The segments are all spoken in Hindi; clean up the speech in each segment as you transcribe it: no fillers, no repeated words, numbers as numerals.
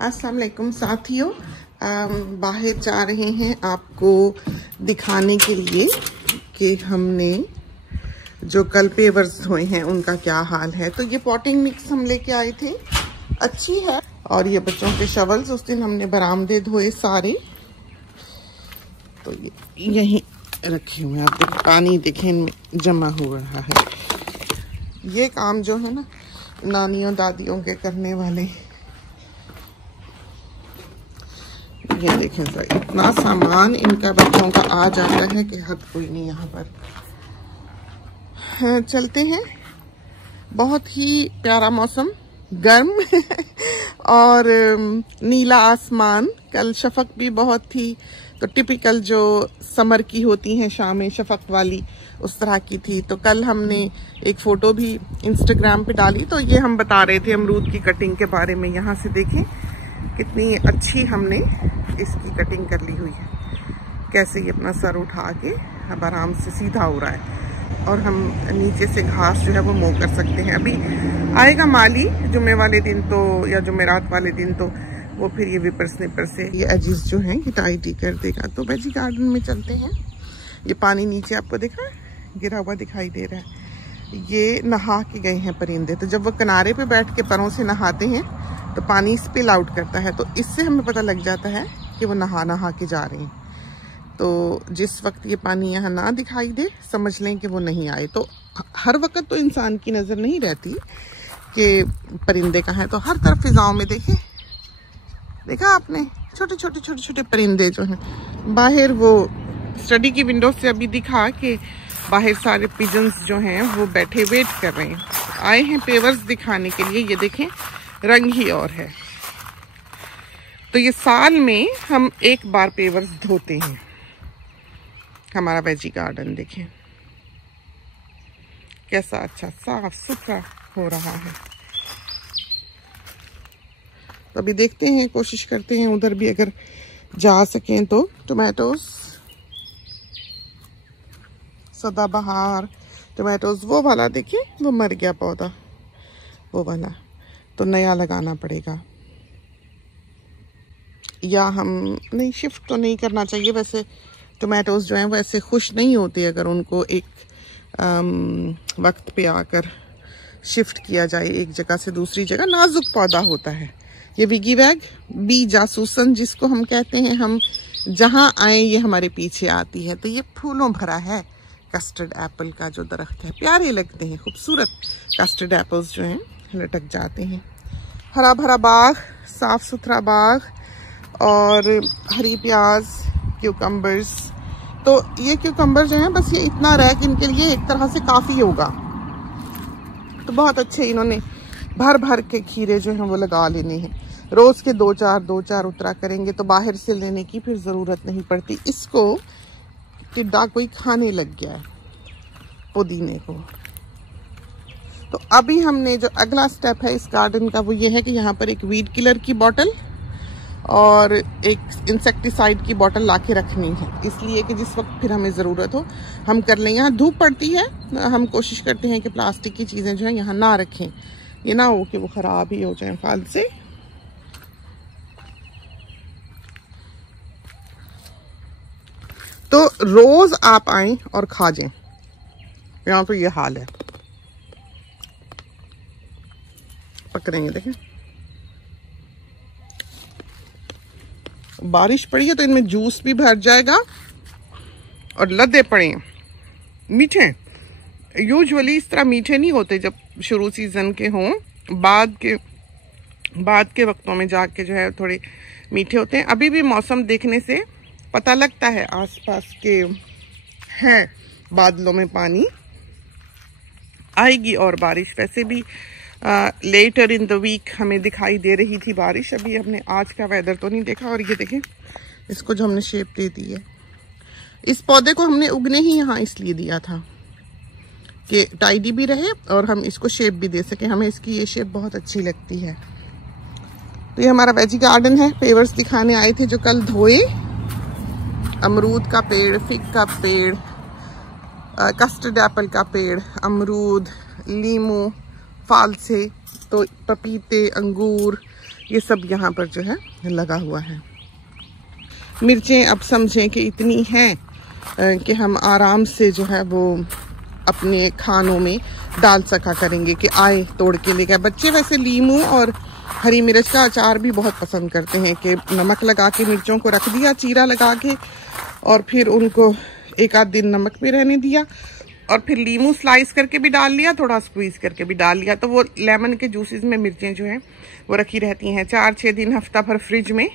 अस्सलाम वालेकुम साथियों, बाहर जा रहे हैं आपको दिखाने के लिए कि हमने जो कल पेवर्स धोए हैं उनका क्या हाल है। तो ये पॉटिंग मिक्स हम लेके आए थे, अच्छी है। और ये बच्चों के शवल्स उस दिन हमने बरामदे धोए सारे, तो ये यहीं रखे हुए हैं। आप देखिए पानी देखें इनमें जमा हो रहा है। ये काम जो है ना नानियों दादियों के करने वाले। ये देखें सर, इतना सामान इनका बच्चों का आ जाता है कि हद कोई नहीं। यहाँ पर चलते हैं। बहुत ही प्यारा मौसम, गर्म और नीला आसमान। कल शफक भी बहुत थी, तो टिपिकल जो समर की होती हैं शामें शफक वाली, उस तरह की थी। तो कल हमने एक फ़ोटो भी इंस्टाग्राम पे डाली। तो ये हम बता रहे थे अमरूद की कटिंग के बारे में। यहाँ से देखें कितनी अच्छी हमने इसकी कटिंग कर ली हुई है। कैसे ये अपना सर उठा के अब आराम से सीधा हो रहा है, और हम नीचे से घास जो है वो मो कर सकते हैं। अभी आएगा माली जुम्मे वाले दिन तो, या जुमेरात वाले दिन, तो वो फिर ये विपर स्निपर से ये एजिस जो हैं ये टाइटी कर देगा। तो वेजी गार्डन में चलते हैं। ये पानी नीचे आपको देखा गिरा हुआ दिखाई दे रहा है। ये नहा के गए हैं परिंदे। तो जब वो किनारे पे बैठ के परों से नहाते हैं तो पानी स्पिल आउट करता है, तो इससे हमें पता लग जाता है कि वो नहा के जा रहे हैं। तो जिस वक्त ये पानी यहाँ ना दिखाई दे समझ लें कि वो नहीं आए। तो हर वक्त तो इंसान की नज़र नहीं रहती कि परिंदे कहाँ हैं। तो हर तरफ फिजाओं में देखा आपने छोटे छोटे परिंदे जो हैं बाहर। वो स्टडी की विंडो से अभी दिखा कि बाहर सारे पिजन्स जो हैं वो बैठे वेट कर रहे हैं। आए हैं पेवर्स दिखाने के लिए। ये देखें रंग ही और है। तो ये साल में हम एक बार पेवर्स धोते हैं। हमारा वेजी गार्डन देखें कैसा अच्छा साफ सुथरा हो रहा है। तो अभी देखते हैं, कोशिश करते हैं उधर भी अगर जा सकें तो। टोमेटोज सदाबहार टोमेटोज, वो वाला देखिए वो मर गया पौधा, वो वाला तो नया लगाना पड़ेगा। या हम नहीं, शिफ्ट तो नहीं करना चाहिए। वैसे टोमेटोज जो हैं वो ऐसे खुश नहीं होते अगर उनको एक वक्त पे आकर शिफ्ट किया जाए एक जगह से दूसरी जगह। नाजुक पौधा होता है ये विगी वैग, बी जासूसन जिसको हम कहते हैं। हम जहाँ आए ये हमारे पीछे आती है। तो ये फूलों भरा है कस्टर्ड एप्पल का जो दरख्त है। प्यारे लगते हैं, खूबसूरत कस्टर्ड एप्पल्स जो हैं लटक जाते हैं। हरा भरा बाग, साफ सुथरा बाग, और हरी प्याज, क्यूकम्बर्स। तो ये क्यूकम्बर जो हैं बस ये इतना रैक इनके लिए एक तरह से काफ़ी होगा। तो बहुत अच्छे इन्होंने भर भर के खीरे जो हैं वो लगा लेने हैं। रोज़ के दो चार उतरा करेंगे तो बाहर से लेने की फिर ज़रूरत नहीं पड़ती। इसको टिड्डा कोई खाने लग गया है पुदीने को। तो अभी हमने जो अगला स्टेप है इस गार्डन का वो ये है कि यहाँ पर एक वीड किलर की बॉटल और एक इंसेक्टिसाइड की बोतल लाके रखनी है, इसलिए कि जिस वक्त फिर हमें ज़रूरत हो हम कर लें। यहाँ धूप पड़ती है, हम कोशिश करते हैं कि प्लास्टिक की चीज़ें जो हैं यहाँ ना रखें। ये ना हो कि वो ख़राब ही हो जाए फाल से। तो रोज़ आप आएं और खा जाएं। यहाँ तो ये हाल है, पकड़ेंगे देखें। बारिश पड़ी है तो इनमें जूस भी भर जाएगा और लदे पड़े हैं मीठे। यूजुअली इस तरह मीठे नहीं होते जब शुरू सीजन के हों, बाद के वक्तों में जाके जो है थोड़े मीठे होते हैं। अभी भी मौसम देखने से पता लगता है आसपास के हैं बादलों में पानी आएगी और बारिश। वैसे भी लेटर इन द वीक हमें दिखाई दे रही थी बारिश। अभी हमने आज का वेदर तो नहीं देखा। और ये देखें इसको जो हमने शेप दे दी है, इस पौधे को हमने उगने ही यहाँ इसलिए दिया था कि टाइडी भी रहे और हम इसको शेप भी दे सके। हमें इसकी ये शेप बहुत अच्छी लगती है। तो ये हमारा वेजी गार्डन है। पेवर्स दिखाने आए थे जो कल धोए। अमरूद का पेड़, फिग का पेड़, कस्टर्ड एप्पल का पेड़, अमरूद, लीमू, फालसे, तो पपीते, अंगूर, ये सब यहाँ पर जो है लगा हुआ है। मिर्चें अब समझें कि इतनी हैं कि हम आराम से जो है वो अपने खानों में डाल सका करेंगे कि आए तोड़ के ले गए। बच्चे वैसे लीमू और हरी मिर्च का अचार भी बहुत पसंद करते हैं कि नमक लगा के मिर्चों को रख दिया चीरा लगा के, और फिर उनको एक आध दिन नमक में रहने दिया, और फिर लीमू स्लाइस करके भी डाल लिया, थोड़ा स्क्वीज करके भी डाल लिया, तो वो लेमन के जूसेस में मिर्चें जो हैं वो रखी रहती हैं 4-6 दिन, हफ्ता भर फ्रिज में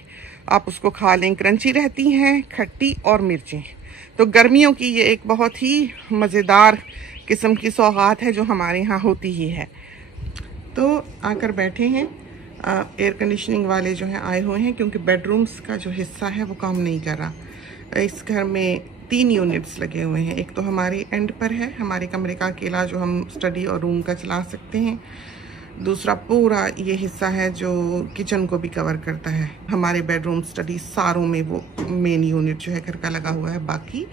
आप उसको खा लें। क्रंची रहती हैं, खट्टी और मिर्चें। तो गर्मियों की ये एक बहुत ही मज़ेदार किस्म की सौगात है जो हमारे यहाँ होती ही है। तो आकर बैठे हैं, एयर कंडीशनिंग वाले जो हैं आए हुए हैं क्योंकि बेडरूम्स का जो हिस्सा है वो काम नहीं कर रहा। इस घर में 3 यूनिट्स लगे हुए हैं। एक तो हमारे एंड पर है, हमारे कमरे का अकेला जो हम स्टडी और रूम का चला सकते हैं। दूसरा पूरा ये हिस्सा है जो किचन को भी कवर करता है। हमारे बेडरूम स्टडी सारों में वो मेन यूनिट जो है घर का लगा हुआ है, बाकी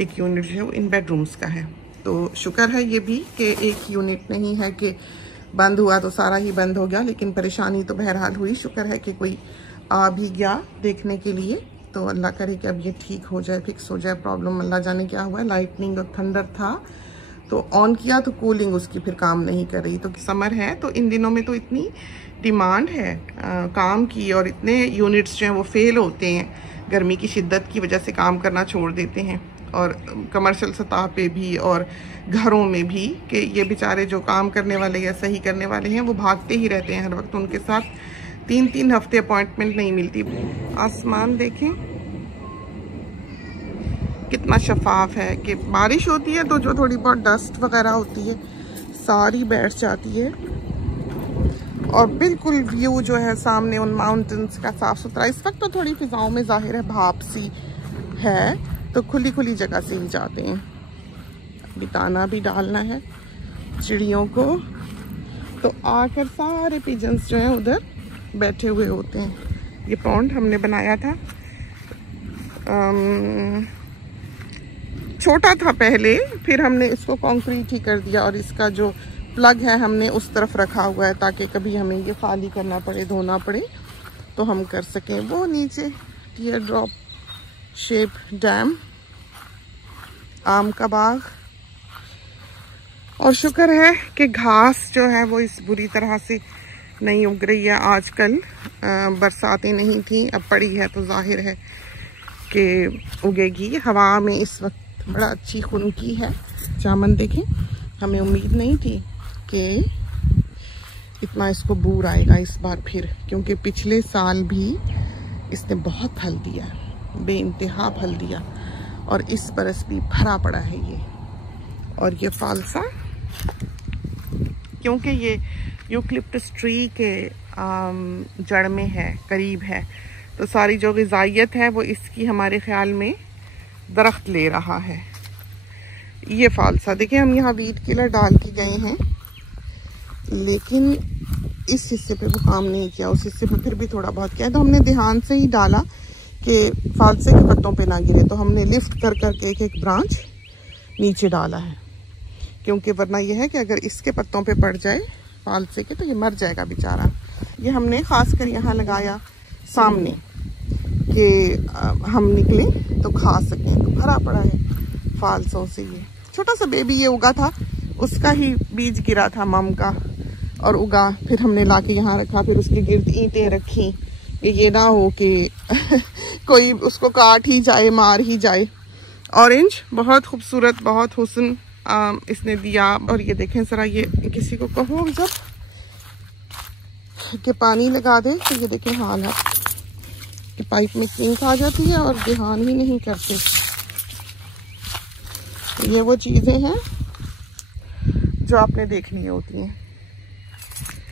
एक यूनिट जो है वो इन बेडरूम्स का है। तो शुक्र है ये भी कि एक यूनिट नहीं है कि बंद हुआ तो सारा ही बंद हो गया, लेकिन परेशानी तो बहरहाल हुई। शुक्र है कि कोई आ भी गया देखने के लिए, तो अल्लाह करे कि अब ये ठीक हो जाए, फिक्स हो जाए प्रॉब्लम। अल्लाह जाने क्या हुआ है, लाइटनिंग और थंडर था तो ऑन किया तो कूलिंग उसकी फिर काम नहीं कर रही। तो समर है तो इन दिनों में तो इतनी डिमांड है काम की, और इतने यूनिट्स जो हैं वो फेल होते हैं गर्मी की शिद्दत की वजह से, काम करना छोड़ देते हैं, और कमर्शियल सतह पे भी और घरों में भी, कि ये बेचारे जो काम करने वाले या सही करने वाले हैं वो भागते ही रहते हैं हर वक्त। उनके साथ 3-3 हफ्ते अपॉइंटमेंट नहीं मिलती। आसमान देखें कितना शफाफ है, कि बारिश होती है तो जो थोड़ी बहुत डस्ट वगैरह होती है सारी बैठ जाती है, और बिल्कुल व्यू जो है सामने उन माउंटेन्स का साफ सुथरा। इस वक्त तो थोड़ी फिजाओं में जाहिर है भाप सी है, तो खुली खुली जगह से ही जाते हैं। अभी दाना भी डालना है चिड़ियों को, तो आकर सारे पिजन्स जो हैं उधर बैठे हुए होते हैं। ये पॉन्ड हमने बनाया था, छोटा था पहले, फिर हमने इसको कंक्रीट ही कर दिया, और इसका जो प्लग है हमने उस तरफ रखा हुआ है ताकि कभी हमें ये खाली करना पड़े, धोना पड़े तो हम कर सकें। वो नीचे टीयर ड्रॉप शेप डैम, आम का बाग, और शुक्र है कि घास जो है वो इस बुरी तरह से नहीं उग रही है आजकल। बरसातें नहीं थी, अब पड़ी है तो जाहिर है कि उगेगी। हवा में इस वक्त बड़ा अच्छी खुनकी है। जामन देखें, हमें उम्मीद नहीं थी कि इतना इसको बूर आएगा इस बार फिर, क्योंकि पिछले साल भी इसने बहुत फल दिया, बेइंतहा फल दिया, और इस बरस भी भरा पड़ा है ये। और ये फालसा, क्योंकि ये यूकलिप्टस ट्री के जड़ में है, करीब है, तो सारी जो ग़िज़ाइयत है वो इसकी हमारे ख्याल में दरख्त ले रहा है। ये फालसा देखिए, हम यहाँ वीड किलर डाल के गए हैं, लेकिन इस हिस्से पे वो काम नहीं किया, उस हिस्से पे फिर भी थोड़ा बहुत किया। तो हमने ध्यान से ही डाला कि फालसे के पत्तों पे ना गिरे, तो हमने लिफ्ट कर करके एक ब्रांच नीचे डाला है, क्योंकि वरना यह है कि अगर इसके पत्तों पे पड़ जाए फालसे के तो ये मर जाएगा बेचारा। ये हमने खासकर यहाँ लगाया सामने कि हम निकले तो खा सकें, तो भरा पड़ा है फालसों से। ये छोटा सा बेबी ये उगा था, उसका ही बीज गिरा था मम का और उगा, फिर हमने लाके यहाँ रखा, फिर उसके गिर्द ईंटें रखी कि ये ना हो कि कोई उसको काट ही जाए, मार ही जाए। ऑरेंज बहुत खूबसूरत, बहुत हुस्न इसने दिया। और ये देखें ज़रा, ये किसी को कहो जब कि पानी लगा दे तो ये देखें हाल है कि पाइप में किंक आ जाती है और ध्यान ही नहीं करते। तो ये वो चीज़ें हैं जो आपने देखनी होती हैं।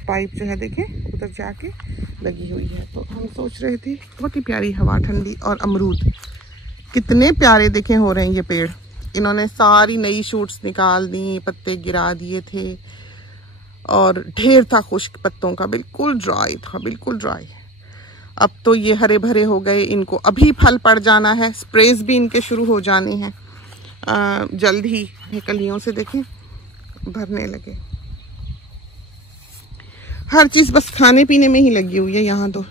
पाइप जो है देखें उधर जाके लगी हुई है। तो हम सोच रहे थे, बहुत ही प्यारी हवा, ठंडी, और अमरूद कितने प्यारे देखें हो रहे हैं ये पेड़। इन्होंने सारी नई शूट्स निकाल दी, पत्ते गिरा दिए थे, और ढेर था खुश्क पत्तों का, बिल्कुल ड्राई था, बिल्कुल ड्राई। अब तो ये हरे भरे हो गए, इनको अभी फल पड़ जाना है, स्प्रेज भी इनके शुरू हो जाने हैं जल्द ही। ये कलियों से देखें भरने लगे। हर चीज बस खाने पीने में ही लगी हुई है यहाँ तो।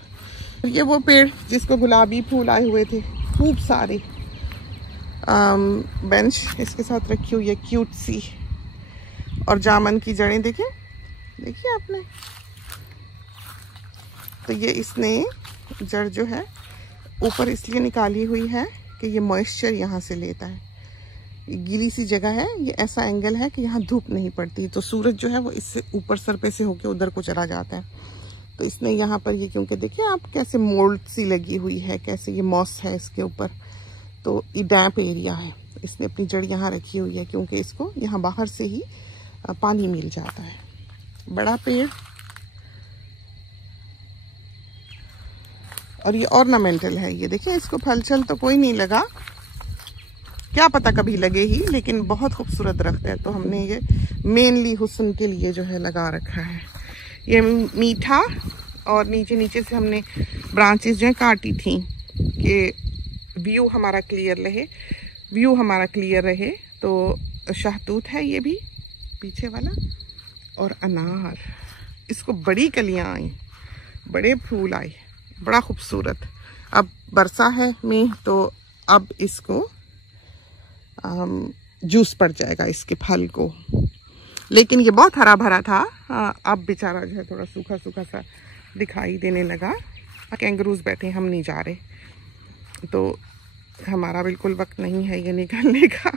ये वो पेड़ जिसको गुलाबी फूल आए हुए थे खूब सारे, बेंच इसके साथ रखी हुई है क्यूट सी। और जामन की जड़ें देखें, देखिए आपने। तो ये इसने जड़ जो है ऊपर इसलिए निकाली हुई है कि ये मॉइस्चर यहाँ से लेता है। ये गीली सी जगह है, ये ऐसा एंगल है कि यहाँ धूप नहीं पड़ती, तो सूरज जो है वो इससे ऊपर सर पे से होके उधर को चला जाता है। तो इसने यहाँ पर ये, क्योंकि देखिए आप कैसे मोल्ड सी लगी हुई है, कैसे ये मॉस है इसके ऊपर, तो ये डैम्प एरिया है, इसने अपनी जड़ यहाँ रखी हुई है क्योंकि इसको यहाँ बाहर से ही पानी मिल जाता है। बड़ा पेड़ और ये ऑर्नामेंटल है। ये देखिए इसको फल छल तो कोई नहीं लगा, क्या पता कभी लगे ही, लेकिन बहुत खूबसूरत दरख्त है। तो हमने ये मेनली हुस्न के लिए जो है लगा रखा है। ये मीठा, और नीचे नीचे से हमने ब्रांचेस जो है काटी थी कि व्यू हमारा क्लियर रहे। तो शहतूत है ये भी पीछे वाला, और अनार, इसको बड़ी कलियां आई, बड़े फूल आए, बड़ा खूबसूरत। अब बरसा है में, तो अब इसको जूस पड़ जाएगा इसके फल को, लेकिन ये बहुत हरा भरा था। अब बेचारा जो है थोड़ा सूखा सूखा सा दिखाई देने लगा। कैंगरूज बैठे, हम नहीं जा रहे, तो हमारा बिल्कुल वक्त नहीं है ये निकलने का।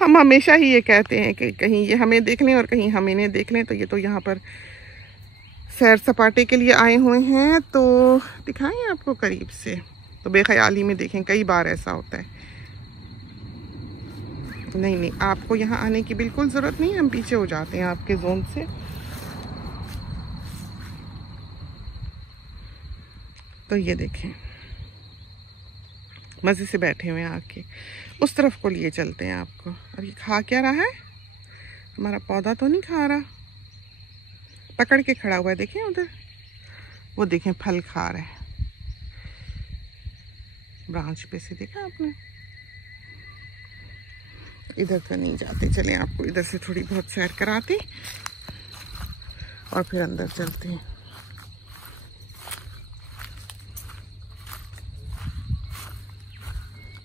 हम हमेशा ही ये कहते हैं कि कहीं ये हमें देख लें और कहीं हम इन्हें देख लें। तो ये तो यहाँ पर सैर सपाटे के लिए आए हुए हैं, तो दिखाएं आपको करीब से। तो बेख्याली में देखें, कई बार ऐसा होता है। नहीं, आपको यहाँ आने की बिल्कुल ज़रूरत नहीं है, हम पीछे हो जाते हैं आपके जोन से। तो ये देखें, मज़े से बैठे हुए हैं आके। उस तरफ को लिए चलते हैं आपको। और ये खा क्या रहा है? हमारा पौधा तो नहीं खा रहा, पकड़ के खड़ा हुआ है, देखें उधर, वो देखें फल खा रहा है ब्रांच पे से, देखा आपने। इधर तो नहीं जाते, चलें आपको इधर से थोड़ी बहुत सैर कराते और फिर अंदर चलते हैं।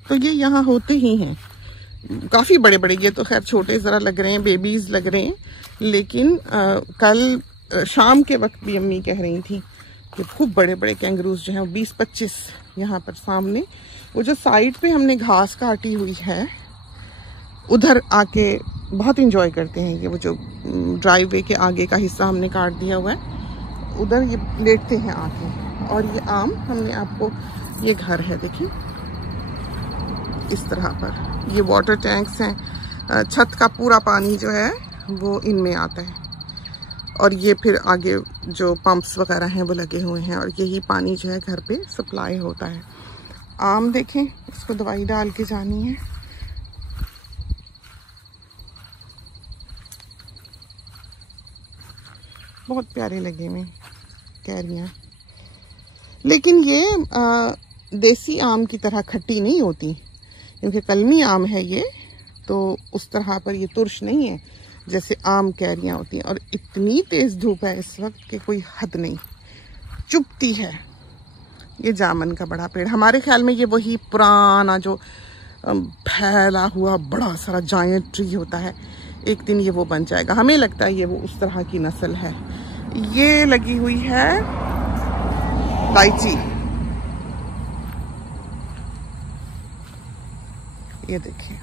तो ये यहाँ होते ही हैं काफ़ी बड़े बड़े। ये तो खैर छोटे ज़रा लग रहे हैं, बेबीज़ लग रहे हैं, लेकिन कल शाम के वक्त भी अम्मी कह रही थी कि खूब बड़े बड़े कैंगरूज जो हैं 20-25 यहाँ पर सामने। वो जो साइड पे हमने घास काटी हुई है उधर आके बहुत इंजॉय करते हैं। ये वो जो ड्राइववे के आगे का हिस्सा हमने काट दिया हुआ है, उधर ये लेटते हैं आके। और ये आम हमने आपको, ये घर है देखिए इस तरह पर, ये वाटर टैंक्स हैं, छत का पूरा पानी जो है वो इनमें आता है। और ये फिर आगे जो पंप्स वगैरह हैं वो लगे हुए हैं, और यही पानी जो है घर पे सप्लाई होता है। आम देखें, इसको दवाई डाल के जानी है। बहुत प्यारे लगे में कैरियाँ, लेकिन ये देसी आम की तरह खट्टी नहीं होती, क्योंकि कलमी आम है ये, तो उस तरह पर ये तुर्श नहीं है जैसे आम कैरियाँ होती हैं। और इतनी तेज़ धूप है इस वक्त कि कोई हद नहीं, चुभती है। ये जामन का बड़ा पेड़, हमारे ख्याल में ये वही पुराना जो फैला हुआ बड़ा सारा जायंट ट्री होता है, एक दिन ये वो बन जाएगा। हमें लगता है ये वो उस तरह की नस्ल है। ये लगी हुई है लाइची, ये देखिए।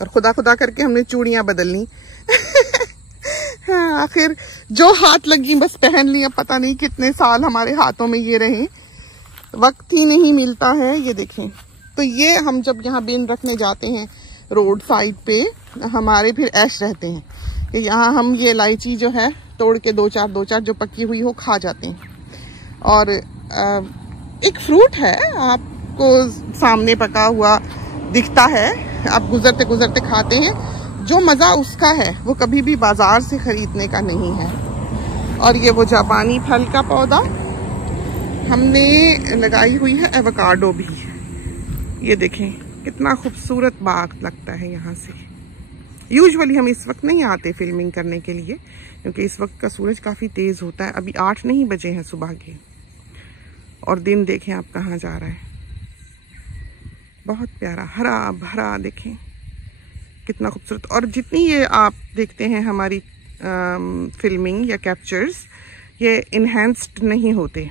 और खुदा खुदा करके हमने चूड़ियां बदल ली। आखिर जो हाथ लगी बस पहन ली। अब पता नहीं कितने साल हमारे हाथों में ये रहे, वक्त ही नहीं मिलता है। ये देखें, तो ये हम जब यहाँ बिन रखने जाते हैं रोड साइड पे, हमारे फिर ऐश रहते हैं कि यहाँ हम ये इलायची जो है तोड़ के दो चार जो पकी हुई हो खा जाते हैं। और एक फ्रूट है, आपको सामने पका हुआ दिखता है, आप गुजरते गुजरते खाते हैं, जो मज़ा उसका है वो कभी भी बाजार से खरीदने का नहीं है। और ये वो जापानी फल का पौधा हमने लगाई हुई है, एवोकाडो भी। ये देखें कितना खूबसूरत बाग लगता है यहाँ से। यूजुअली हम इस वक्त नहीं आते फिल्मिंग करने के लिए, क्योंकि इस वक्त का सूरज काफ़ी तेज़ होता है। अभी 8 नहीं बजे हैं सुबह के, और दिन देखें आप कहाँ जा रहा है। बहुत प्यारा हरा भरा, देखें कितना खूबसूरत। और जितनी ये आप देखते हैं हमारी फिल्मिंग या कैप्चर्स, ये इन्हेंस्ड नहीं होते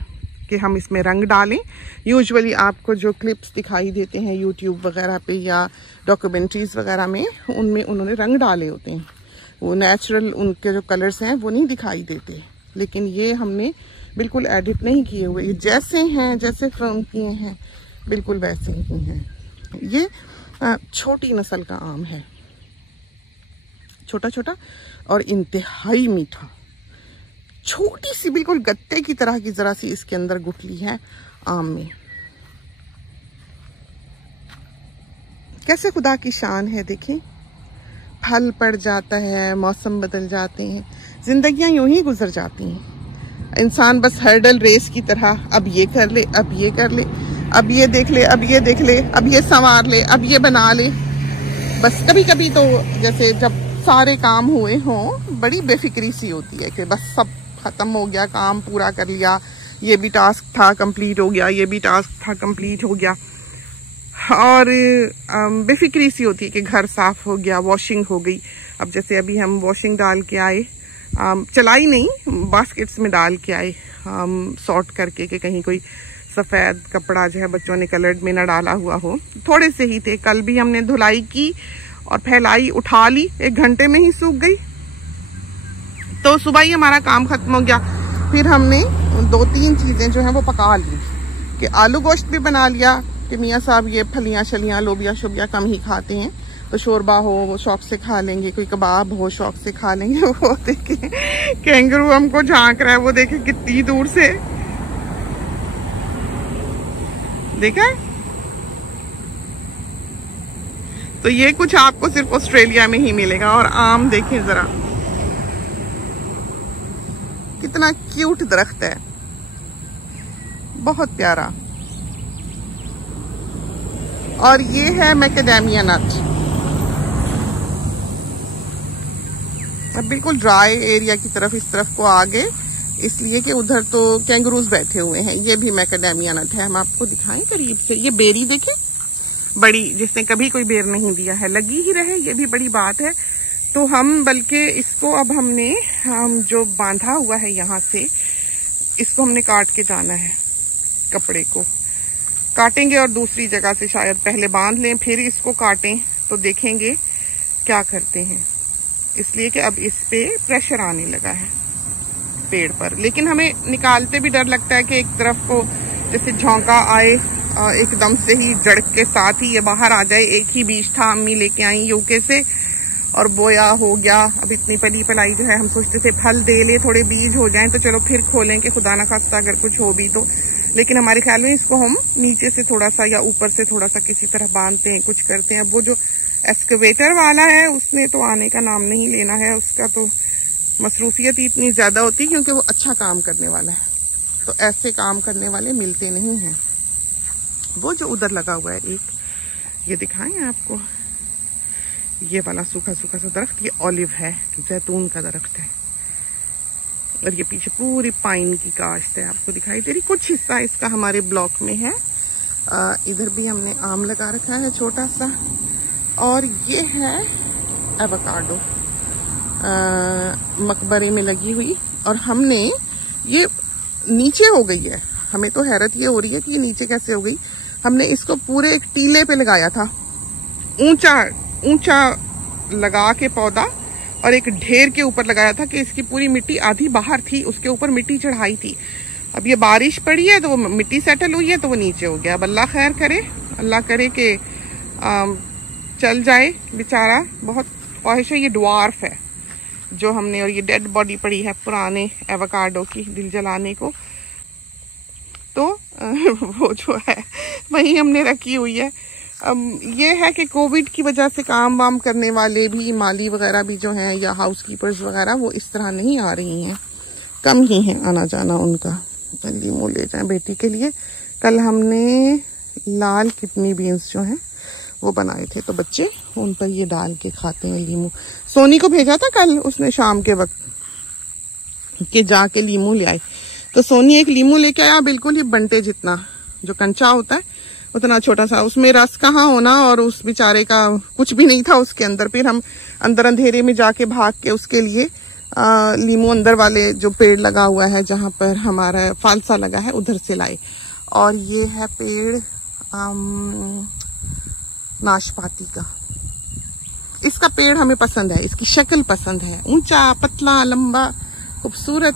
कि हम इसमें रंग डालें। यूजुअली आपको जो क्लिप्स दिखाई देते हैं यूट्यूब वगैरह पे या डॉक्यूमेंट्रीज वगैरह में, उनमें उन्होंने रंग डाले होते हैं। वो नेचुरल उनके जो कलर्स हैं वो नहीं दिखाई देते। लेकिन ये हमने बिल्कुल एडिट नहीं किए हुए, ये जैसे हैं, जैसे फिल्म किए हैं बिल्कुल वैसे ही हैं। ये छोटी नस्ल का आम है, छोटा छोटा और इंतहाई मीठा। छोटी सी बिल्कुल गत्ते की तरह की जरा सी इसके अंदर गुठली है आम में। कैसे खुदा की शान है, देखें फल पड़ जाता है, मौसम बदल जाते हैं, जिंदगियां यूं ही गुजर जाती हैं। इंसान बस हर्डल रेस की तरह अब ये कर ले, अब ये कर ले, अब ये देख ले, अब ये देख ले, अब ये संवार ले, अब ये बना ले। बस कभी कभी तो जैसे जब सारे काम हुए हों, बड़ी बेफिक्री सी होती है कि बस सब खत्म हो गया, काम पूरा कर लिया, ये भी टास्क था कंप्लीट हो गया, ये भी टास्क था कंप्लीट हो गया। और बेफिक्री सी होती है कि घर साफ हो गया, वॉशिंग हो गई। अब जैसे अभी हम वॉशिंग डाल के आए, चलाई नहीं, बास्केट्स में डाल के आए, सॉर्ट करके कि कहीं कोई सफ़ेद कपड़ा जो है बच्चों ने कलर्ड में ना डाला हुआ हो। थोड़े से ही थे, कल भी हमने धुलाई की और फैलाई, उठा ली, 1 घंटे में ही सूख गई। तो सुबह ही हमारा काम खत्म हो गया। फिर हमने 2-3 चीज़ें जो हैं वो पका ली, कि आलू गोश्त भी बना लिया कि मियाँ साहब ये फलियाँ शलियाँ लोबिया शोबिया कम ही खाते हैं, तो शोरबा हो वो शौक से खा लेंगे, कोई कबाब हो शौक से खा लेंगे। वो देखे कैंगरू हमको झांक रहा है, वो देखे कितनी दूर से, देखा। तो ये कुछ आपको सिर्फ ऑस्ट्रेलिया में ही मिलेगा। और आम देखें जरा, कितना क्यूट दरख्त है, बहुत प्यारा। और ये है मैकेडेमिया नट। अब बिल्कुल ड्राई एरिया की तरफ, इस तरफ को आगे, इसलिए कि उधर तो कैंगरूज बैठे हुए हैं। ये भी मैकेडेमिया नट है, हम आपको दिखाएं करीब से। ये बेरी देखें, बड़ी, जिसने कभी कोई बेर नहीं दिया है, लगी ही रहे, ये भी बड़ी बात है। तो हम बल्कि इसको अब हमने जो बांधा हुआ है यहाँ से, इसको हमने काट के जाना है, कपड़े को काटेंगे और दूसरी जगह से शायद पहले बांध लें फिर इसको काटें, तो देखेंगे क्या करते हैं। इसलिए कि अब इस पे प्रेशर आने लगा है पेड़ पर। लेकिन हमें निकालते भी डर लगता है कि एक तरफ को जैसे झोंका आए, एकदम से ही जड़ के साथ ही ये बाहर आ जाए। एक ही बीज था, अम्मी लेके आई यूके से और बोया हो गया। अब इतनी पली पलाई जो है, हम सोचते थे फल दे ले, थोड़े बीज हो जाएं तो चलो फिर खोलें कि खुदा ना खास्ता अगर कुछ हो भी तो। लेकिन हमारे ख्याल में इसको हम नीचे से थोड़ा सा या ऊपर से थोड़ा सा किसी तरह बांधते हैं, कुछ करते हैं। अब वो जो एक्सकवेटर वाला है उसने तो आने का नाम नहीं लेना है, उसका तो मसरूफियत इतनी ज्यादा होती है क्योंकि वो अच्छा काम करने वाला है। तो ऐसे काम करने वाले मिलते नहीं हैं। वो जो उधर लगा हुआ है एक, ये दिखाएं आपको, ये वाला सूखा सूखा सा दरख्त, ये ऑलिव है, जैतून का दरख्त है। और ये पीछे पूरी पाइन की काश्त है, आपको दिखाई दे रही। कुछ हिस्सा इसका हमारे ब्लॉक में है। इधर भी हमने आम लगा रखा है छोटा सा। और ये है एवोकाडो, मकबरे में लगी हुई। और हमने ये नीचे हो गई है, हमें तो हैरत ये हो रही है कि ये नीचे कैसे हो गई। हमने इसको पूरे एक टीले पे लगाया था, ऊंचा ऊंचा लगा के पौधा, और एक ढेर के ऊपर लगाया था कि इसकी पूरी मिट्टी आधी बाहर थी, उसके ऊपर मिट्टी चढ़ाई थी। अब ये बारिश पड़ी है तो वो मिट्टी सेटल हुई है तो वो नीचे हो गया। अब अल्लाह खैर करे, अल्लाह करे कि चल जाए बेचारा। बहुत ख्वाहिश है। ये ड्वार्फ है जो हमने, और ये डेड बॉडी पड़ी है पुराने एवोकाडो की, दिल जलाने को। तो वो जो है वही हमने रखी हुई है। ये है कि कोविड की वजह से काम वाम करने वाले भी, माली वगैरह भी जो हैं, या हाउस कीपर्स वगैरह, वो इस तरह नहीं आ रही हैं, कम ही है आना जाना उनका। लीमू ले जाएं बेटी के लिए। कल हमने लाल किडनी बीन्स जो हैं वो बनाए थे, तो बच्चे उन पर ये डाल के खाते हैं लीमू। सोनी को भेजा था कल उसने शाम के वक्त कि जाके लीमू ले आए, तो सोनी एक लीमू लेके आया, बिल्कुल ही बंटे जितना, जो कंचा होता है उतना छोटा सा, उसमें रस कहाँ होना, और उस बेचारे का कुछ भी नहीं था उसके अंदर। फिर हम अंदर अंधेरे में जाके भाग के उसके लिए लीमू अंदर वाले जो पेड़ लगा हुआ है जहाँ पर हमारा फालसा लगा है उधर से लाए। और ये है पेड़ नाशपाती का। इसका पेड़ हमें पसंद है, इसकी शक्ल पसंद है, ऊंचा पतला लंबा खूबसूरत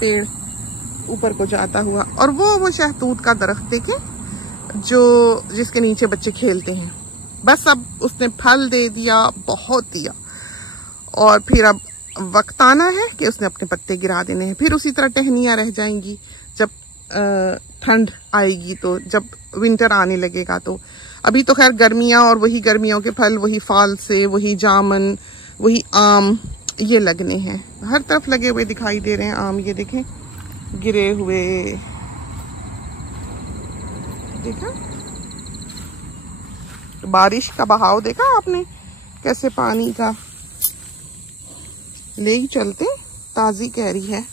पेड़ ऊपर को जाता हुआ। और वो शहतूत का दरख्त देखे जो जिसके नीचे बच्चे खेलते हैं। बस अब उसने फल दे दिया, बहुत दिया, और फिर अब वक्त आना है कि उसने अपने पत्ते गिरा देने हैं। फिर उसी तरह टहनियां रह जाएंगी जब ठंड आएगी, तो जब विंटर आने लगेगा। तो अभी तो खैर गर्मियां, और वही गर्मियों के फल, वही फालसे, वही जामुन, वही आम, ये लगने हैं। हर तरफ लगे हुए दिखाई दे रहे हैं आम। ये देखें गिरे हुए, देखा तो बारिश का बहाव देखा आपने कैसे पानी का ले ही चलते। ताजी कैरी है,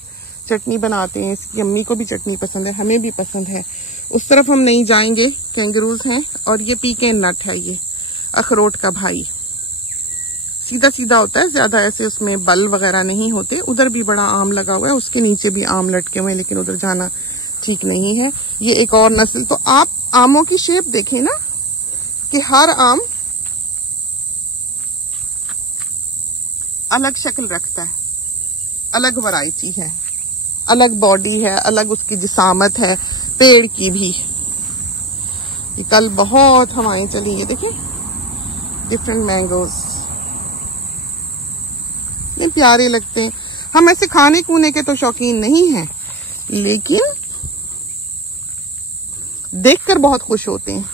चटनी बनाते हैं, इसकी अम्मी को भी चटनी पसंद है, हमें भी पसंद है। उस तरफ हम नहीं जाएंगे, कैंगरूज हैं। और ये पीके नट है, ये अखरोट का भाई, सीधा सीधा होता है, ज्यादा ऐसे उसमें बल वगैरह नहीं होते। उधर भी बड़ा आम लगा हुआ है, उसके नीचे भी आम लटके हुए हैं, लेकिन उधर जाना ठीक नहीं है। ये एक और नस्ल। तो आप आमों की शेप देखें ना कि हर आम अलग शक्ल रखता है, अलग वैरायटी है, अलग बॉडी है, अलग उसकी जिसामत है, पेड़ की भी। ये कल बहुत हवाएं चली, ये देखें डिफरेंट मैंगोज, इतने प्यारे लगते हैं। हम ऐसे खाने कूने के तो शौकीन नहीं हैं, लेकिन देखकर बहुत खुश होते हैं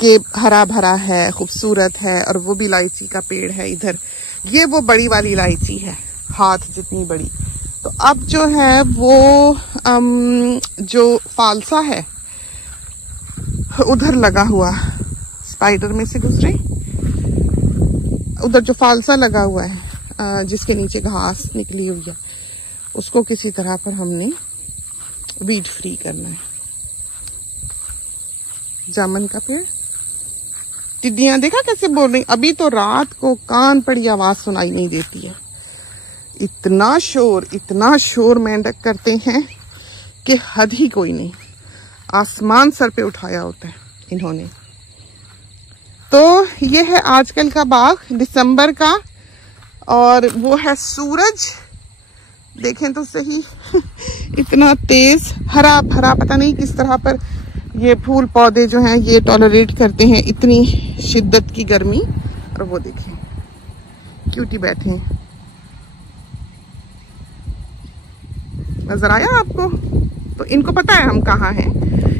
कि हरा भरा है, खूबसूरत है। और वो भी इलायची का पेड़ है इधर, ये वो बड़ी वाली इलायची है, हाथ जितनी बड़ी। तो अब जो है वो जो फालसा है उधर लगा हुआ, स्पाइडर में से गुजरे, उधर जो फालसा लगा हुआ है जिसके नीचे घास निकली हुई है, उसको किसी तरह पर हमने वीड फ्री करना है। जामुन का पेड़, टिड्डियां देखा कैसे बोल रही। अभी तो रात को कान पड़ी आवाज सुनाई नहीं देती है, इतना शोर मेंढक करते हैं कि हद ही कोई नहीं। आसमान सर पे उठाया होता है इन्होंने। तो ये है आजकल का बाग दिसंबर का, और वो है सूरज, देखें तो सही इतना तेज हरा भरा, पता नहीं किस तरह पर ये फूल पौधे जो हैं ये टॉलरेट करते हैं इतनी शिद्दत की गर्मी। और वो देखें क्यूटी बैठे हैं, नजर आया आपको? तो इनको पता है हम कहाँ हैं,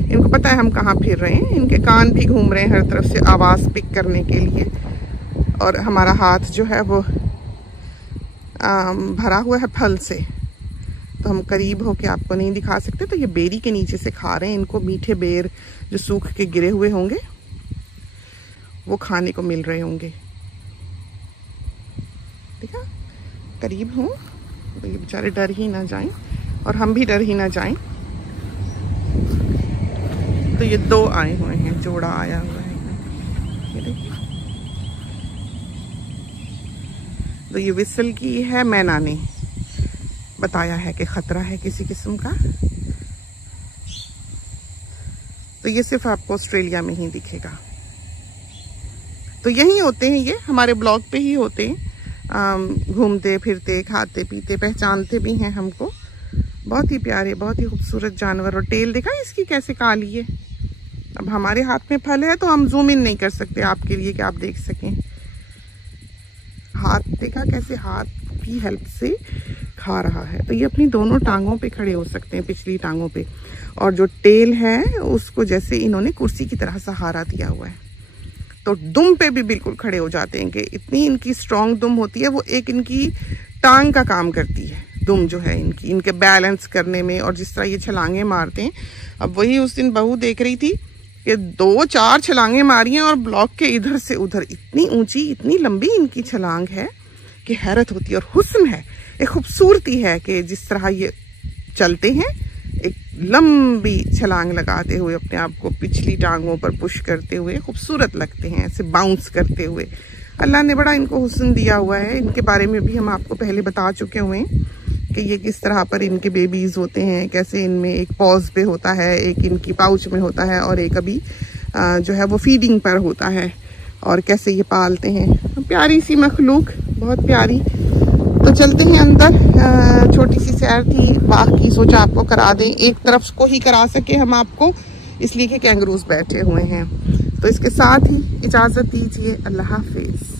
इनको पता है हम कहाँ फिर रहे हैं, इनके कान भी घूम रहे हैं हर तरफ से आवाज पिक करने के लिए। और हमारा हाथ जो है वो भरा हुआ है फल से, तो हम करीब होके आपको नहीं दिखा सकते। तो ये बेरी के नीचे से खा रहे हैं, इनको मीठे बेर जो सूख के गिरे हुए होंगे वो खाने को मिल रहे होंगे। देखा करीब हूँ तो ये बेचारे डर ही ना जाएं, और हम भी डर ही ना जाएं। तो ये दो आए हुए हैं, जोड़ा आया हुआ है, ये देखिए। तो ये विसल की है, मैना ने बताया है कि खतरा है किसी किस्म का। तो ये सिर्फ आपको ऑस्ट्रेलिया में ही दिखेगा। तो यही होते हैं, ये हमारे ब्लॉग पे ही होते हैं, घूमते फिरते खाते पीते, पहचानते भी हैं हमको। बहुत ही प्यारे, बहुत ही खूबसूरत जानवर। और टेल देखा इसकी कैसे काली है। अब हमारे हाथ में फल है तो हम जूम इन नहीं कर सकते आपके लिए कि आप देख सकें। हाथ देखा कैसे हाथ की हेल्प से खा रहा है। तो ये अपनी दोनों टांगों पे खड़े हो सकते हैं, पिछली टांगों पे। और जो टेल है उसको जैसे इन्होंने कुर्सी की तरह सहारा दिया हुआ है, तो दुम पे भी बिल्कुल खड़े हो जाते हैं कि इतनी इनकी स्ट्रांग दुम होती है। वो एक इनकी टांग का काम करती है दुम जो है इनकी, इनके बैलेंस करने में। और जिस तरह ये छलांगे मारते हैं, अब वही उस दिन बहू देख रही थी कि 2-4 छलांगे मारी हैं और ब्लॉक के इधर से उधर। इतनी ऊंची, इतनी लंबी इनकी छलांग है कि हैरत होती है। और हुस्न है, एक खूबसूरती है कि जिस तरह ये चलते हैं, एक लंबी छलांग लगाते हुए अपने आप को पिछली टांगों पर पुश करते हुए खूबसूरत लगते हैं, ऐसे बाउंस करते हुए। अल्लाह ने बड़ा इनको हुस्न दिया हुआ है। इनके बारे में भी हम आपको पहले बता चुके हुए हैं कि ये किस तरह पर इनके बेबीज होते हैं, कैसे इनमें एक पॉज पे होता है, एक इनकी पाउच में होता है और एक अभी जो है वो फीडिंग पर होता है, और कैसे ये पालते हैं। प्यारी सी मखलूक, बहुत प्यारी। तो चलते हैं अंदर। छोटी सी सैर थी बाग की, सोचा आपको करा दें। एक तरफ को ही करा सके हम आपको, इसलिए कि कैंगरूज बैठे हुए हैं। तो इसके साथ ही इजाज़त दीजिए। अल्लाह हाफिज।